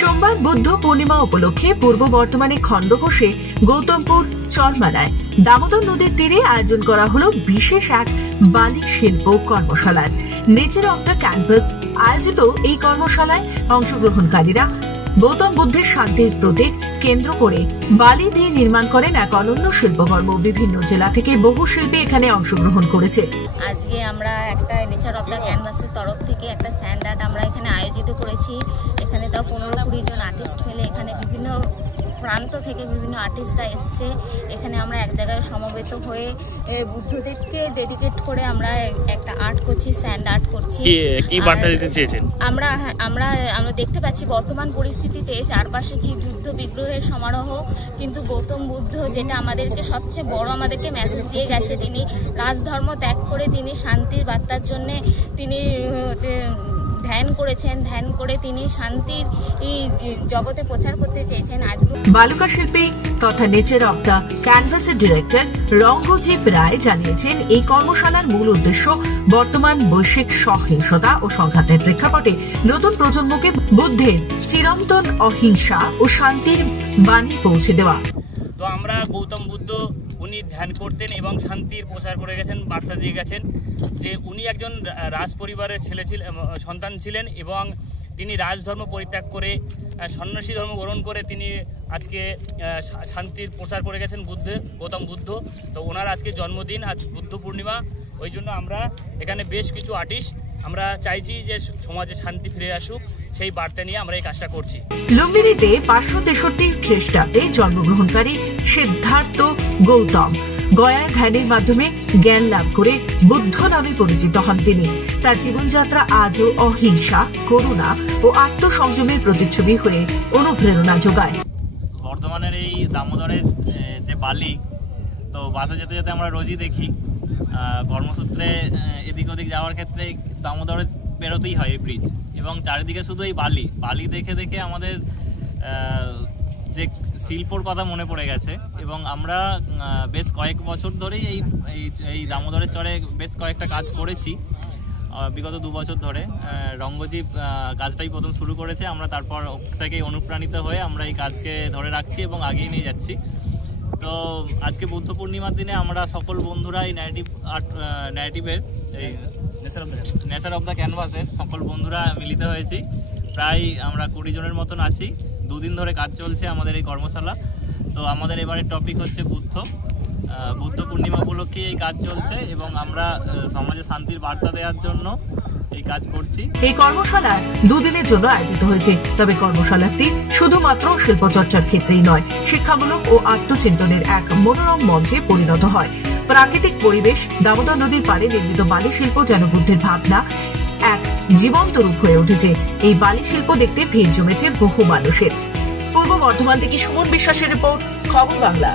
সোমবার বুদ্ধ পূর্ণিমা উপলক্ষে পূর্ব বর্ধমানে খণ্ডঘোষে গৌতমপুর চরমালায় দামোদর নদীর তীরে আয়োজন করা হলো বিশেষ এক বালি শিল্প কর্মশালার। নেচার অফ দ্য ক্যানভাস আয়োজিত এই কর্মশালায় অংশগ্রহণকারীরা গৌতম বুদ্ধের শান্তির প্রতীক কেন্দ্র করে বালি দিয়ে নির্মাণ করেন এক অনন্য শিল্পকর্ম। বিভিন্ন জেলা থেকে বহু শিল্পী এখানে অংশগ্রহণ করেছে। আজকে আমরা একটা নেচার অফ দ্য ক্যানভাসের তরফ থেকে একটা স্যান্ড আর্ট আমরা এখানে আয়োজিত করেছি। এখানে তাও 15-20 জন আর্টিস্ট মিলে এখানে বিভিন্ন প্রান্ত থেকে বিভিন্ন আর্টিস্টরা এসছে। এখানে আমরা এক জায়গায় সমবেত হয়ে বুদ্ধদেবকে ডেডিকেট করে আমরা একটা আর্ট করছি, স্যান্ড আর্ট করছি। কি বার্তা দিতে চেয়েছেন? আমরা দেখতে পাচ্ছি বর্তমান পরিস্থিতিতে চারপাশে কি যুদ্ধ বিগ্রহের সমারোহ, কিন্তু গৌতম বুদ্ধ যেটা আমাদেরকে সবচেয়ে বড় আমাদেরকে মেসেজ দিয়ে গেছে, তিনি রাজধর্ম ত্যাগ করে তিনি শান্তির বার্তার জন্য তিনি ধ্যান করেছেন, ধ্যান করে তিনি শান্তির জগতে প্রচার করতে চেয়েছেন। বালুকা শিল্পী তথা নেচার অফ দ্য ক্যানভাসের ডিরেক্টর রঙ্গজিৎ রায় জানিয়েছেন, এই কর্মশালার মূল উদ্দেশ্য বর্তমান বৈশ্বিক সহিংসতা ও সংঘাতের প্রেক্ষাপটে নতুন প্রজন্মকে বুদ্ধের চিরন্তন অহিংসা ও শান্তির বাণী পৌঁছে দেওয়া। তো আমরা গৌতম বুদ্ধ উনি ধ্যান করতেন এবং শান্তির প্রচার করে গেছেন, বার্তা দিয়ে গেছেন যে উনি একজন রাজ পরিবারের সন্তান ছিলেন এবং তিনি রাজধর্ম পরিত্যাগ করে সন্ন্যাসী ধর্ম গ্রহণ করে তিনি আজকে শান্তির প্রচার করে গেছেন গৌতম বুদ্ধ। তো ওনার আজকে জন্মদিন, আজ বুদ্ধ পূর্ণিমা, ওই জন্য আমরা এখানে বেশ কিছু আর্টিস্ট আমরা চাইছি যে সমাজে শান্তি ফিরে আসুক, সেই বার্তা নিয়ে আমরা এই কাজটা করছি। লুম্বিনীতে 563 খ্রিস্টাব্দে জন্মগ্রহণকারী সিদ্ধার্থ গৌতম গয়ায় ধ্যানের মাধ্যমে জ্ঞান লাভ করে বুদ্ধ নামে পরিচিত হন তিনি। তার জীবনযাত্রা আজও অহিংসা, করুণা ও আত্মসংযমের প্রতিচ্ছবি হয়ে অনুপ্রেরণা যোগায়। বর্ধমানের এই দামোদরের যে বালি, তো বাসে যেতে যেতে আমরা রোজই দেখি, কর্মসূত্রে এদিক ওদিক যাওয়ার ক্ষেত্রে দামোদরে বেরোতেই হয় এই ব্রিজ, এবং চারিদিকে শুধু এই বালি দেখে দেখে আমাদের যে শিল্পর কথা মনে পড়ে গেছে। এবং আমরা বেশ কয়েক বছর ধরেই এই দামোদরের চরে বেশ কয়েকটা কাজ করেছি। বিগত 2 বছর ধরে রঙ্গজিৎ কাজটাই প্রথম শুরু করেছে, আমরা তারপর থেকেই অনুপ্রাণিত হয়ে আমরা এই কাজকে ধরে রাখছি এবং আগিয়ে নিয়ে যাচ্ছি। তো আজকে বুদ্ধ পূর্ণিমার দিনে আমরা সকল বন্ধুরা এই ন্যারেটিভের এই নেচার অফ দ্য ক্যানভাসের সকল বন্ধুরা মিলিত হয়েছি। প্রায় আমরা 20 জনের মতন আছি। 2 দিন ধরে কাজ চলছে আমাদের এই কর্মশালা। তো আমাদের এবারের টপিক হচ্ছে বুদ্ধ পূর্ণিমা উপলক্ষে এই কাজ চলছে এবং আমরা সমাজে শান্তির বার্তা দেওয়ার জন্য এই কাজ করছি। এই কর্মশালা 2 দিনের জন্য আয়োজিত হয়েছে। তবে কর্মশালাটি শুধুমাত্র শিল্পচর্চার ক্ষেত্রেই নয়, শিক্ষামূলক ও আত্মচিন্তনের এক মনোরম মঞ্চে পরিণত হয়। প্রাকৃতিক পরিবেশ, দামোদর নদীর পাড়ে নির্মিত বালি শিল্প যেন বুদ্ধের ভাবনা এক জীবন্ত রূপ হয়ে উঠেছে। এই বালি শিল্প দেখতে ভিড় জমেছে বহু মানুষের। পূর্ব বর্ধমান থেকে সুমন বিশ্বাসের রিপোর্ট, খবর বাংলা।